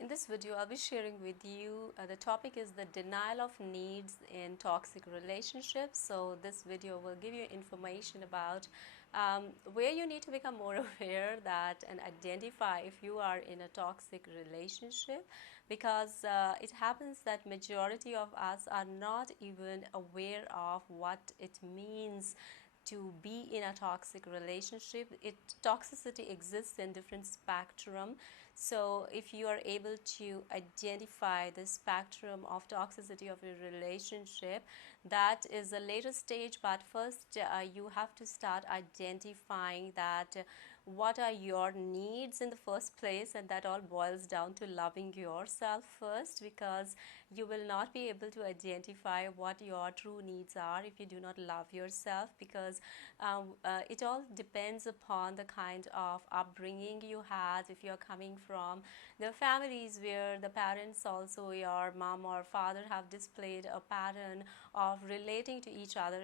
In this video, I'll be sharing with you the topic is the denial of needs in toxic relationships. So this video will give you information about where you need to become more aware that and identify if you are in a toxic relationship, because it happens that majority of us are not even aware of what it means to be in a toxic relationship. Toxicity exists in different spectrum. So if you are able to identify the spectrum of toxicity of your relationship, that is a later stage. But first you have to start identifying that what are your needs in the first place, and that all boils down to loving yourself first, because you will not be able to identify what your true needs are if you do not love yourself, because it all depends upon the kind of upbringing you had. If you're coming from the families where the parents, also your mom or father, have displayed a pattern of relating to each other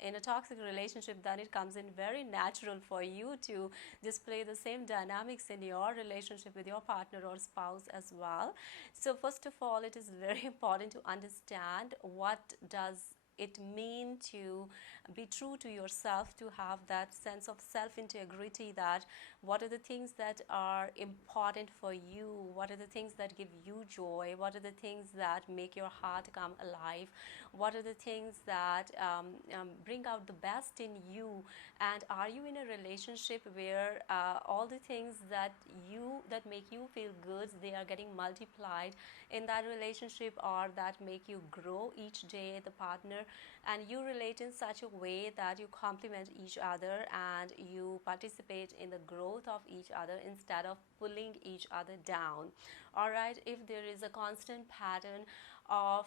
in a toxic relationship, then it comes in very natural for you to display the same dynamics in your relationship with your partner or spouse as well. So first of all, it is very important to understand what does it mean to be true to yourself, to have that sense of self-integrity, that what are the things that are important for you, what are the things that give you joy, what are the things that make your heart come alive, what are the things that bring out the best in you, and are you in a relationship where all the things that make you feel good, they are getting multiplied in that relationship, or that make you grow each day, the partner, and you relate in such a way that you complement each other and you participate in the growth of each other instead of pulling each other down. All right, if there is a constant pattern of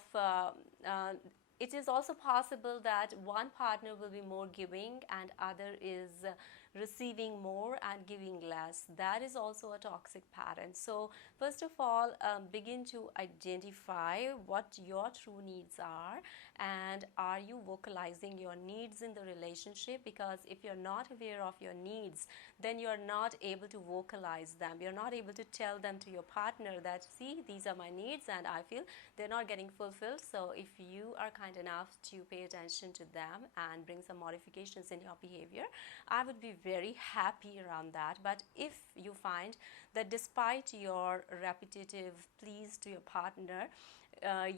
it is also possible that one partner will be more giving and other is receiving more and giving less. That is also a toxic pattern. So first of all, begin to identify what your true needs are, and are you vocalizing your needs in the relationship, because if you're not aware of your needs, then you're not able to vocalize them. You're not able to tell them to your partner that, see, these are my needs and I feel they're not getting fulfilled. So if you are kind enough to pay attention to them and bring some modifications in your behavior, I would be very happy around that. But if you find that despite your repetitive pleas to your partner,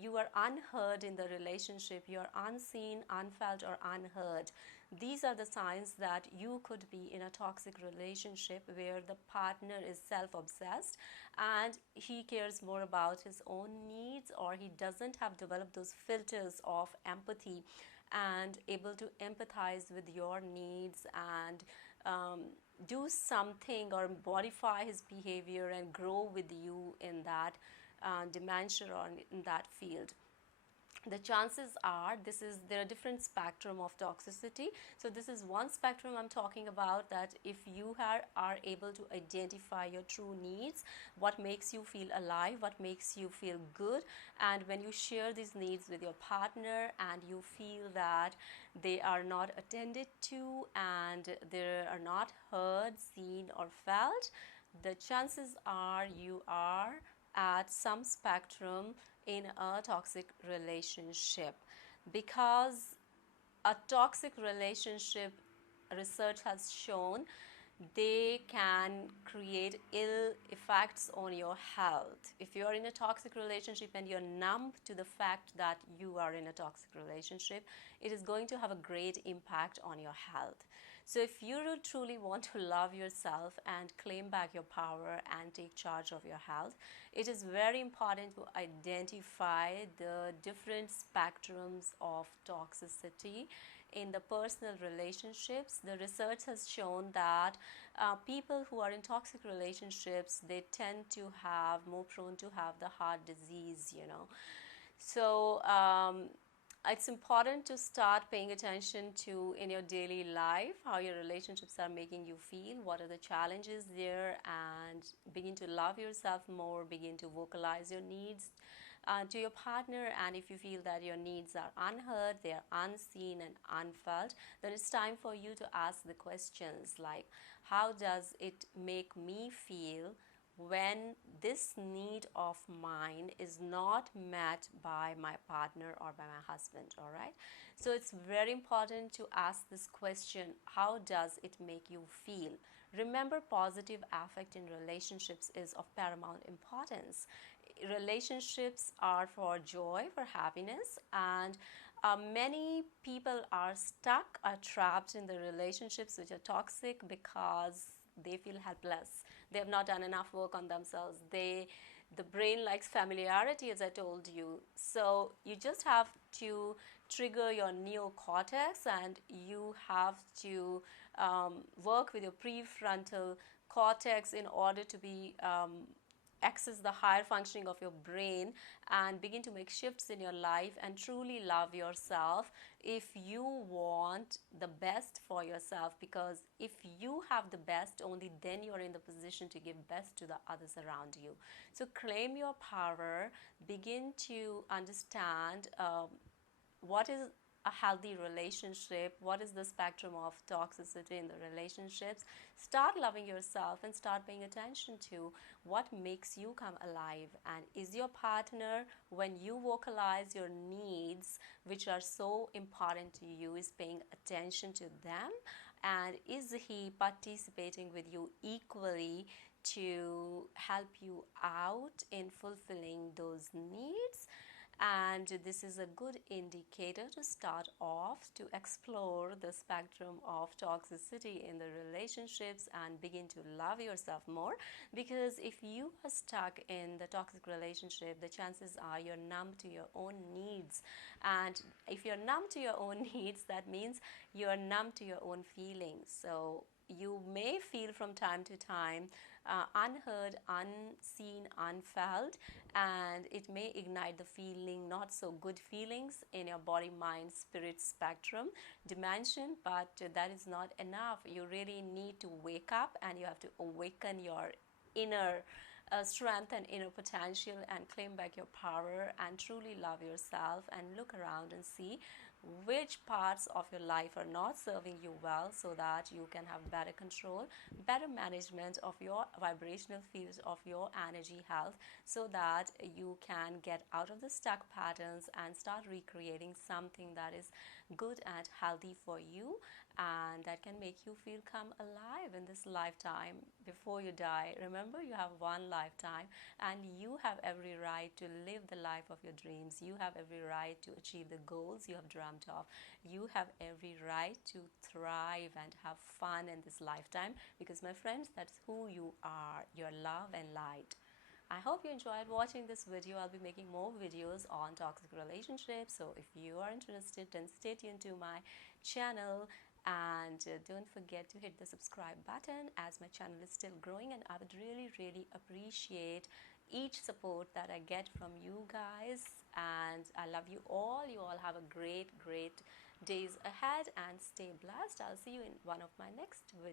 you are unheard in the relationship, you're unseen, unfelt, or unheard, these are the signs that you could be in a toxic relationship where the partner is self-obsessed and he cares more about his own needs, or he doesn't have developed those filters of empathy and able to empathize with your needs and do something or modify his behavior and grow with you in that dimension or in that field. The chances are, there are different spectrum of toxicity. So this is one spectrum I'm talking about, that if you are able to identify your true needs, what makes you feel alive, what makes you feel good, and when you share these needs with your partner and you feel that they are not attended to and they are not heard, seen, or felt, the chances are you are at some spectrum in a toxic relationship. Because a toxic relationship, research has shown, they can create ill effects on your health. If you are in a toxic relationship and you're numb to the fact that you are in a toxic relationship, it is going to have a great impact on your health. So if you truly want to love yourself and claim back your power and take charge of your health, it is very important to identify the different spectrums of toxicity in the personal relationships. The research has shown that people who are in toxic relationships, they tend to have more prone to have the heart disease, So it's important to start paying attention to, in your daily life, how your relationships are making you feel, what are the challenges there, and begin to love yourself more, begin to vocalize your needs to your partner. And if you feel that your needs are unheard, they are unseen and unfelt, then it's time for you to ask the questions like, how does it make me feel when this need of mine is not met by my partner or by my husband. All right, so it's very important to ask this question: how does it make you feel? Remember, positive affect in relationships is of paramount importance. Relationships are for joy, for happiness, and many people are stuck, are trapped in the relationships which are toxic because they feel helpless. They have not done enough work on themselves. The brain likes familiarity, as I told you. So you just have to trigger your neocortex, and you have to work with your prefrontal cortex in order to be access the higher functioning of your brain and begin to make shifts in your life and truly love yourself if you want the best for yourself, because if you have the best, only then you're in the position to give best to the others around you. So claim your power, begin to understand what is a healthy relationship, what is the spectrum of toxicity in the relationships. Start loving yourself and start paying attention to what makes you come alive. And is your partner, when you vocalize your needs which are so important to you, is paying attention to them, and is he participating with you equally to help you out in fulfilling those needs? And this is a good indicator to start off to explore the spectrum of toxicity in the relationships and begin to love yourself more. Because if you are stuck in the toxic relationship, the chances are you're numb to your own needs. And if you're numb to your own needs, that means you're numb to your own feelings. So you may feel from time to time unheard, unseen, unfelt, and it may ignite the feeling, not so good feelings in your body, mind, spirit spectrum dimension. But that is not enough. You really need to wake up, and you have to awaken your inner strength and inner potential and claim back your power and truly love yourself, and look around and see which parts of your life are not serving you well, so that you can have better control, better management of your vibrational fields, of your energy health, so that you can get out of the stuck patterns and start recreating something that is good and healthy for you, and that can make you feel come alive in this lifetime before you die. Remember, you have one lifetime, and you have every right to live the life of your dreams. You have every right to achieve the goals you have dreamt of. You have every right to thrive and have fun in this lifetime, because my friends, that's who you are. Your love and light. I hope you enjoyed watching this video. I'll be making more videos on toxic relationships. So if you are interested, then stay tuned to my channel, and don't forget to hit the subscribe button, as my channel is still growing, and I would really appreciate each support that I get from you guys. And I love you all. You all have a great days ahead, and stay blessed. I'll see you in one of my next videos.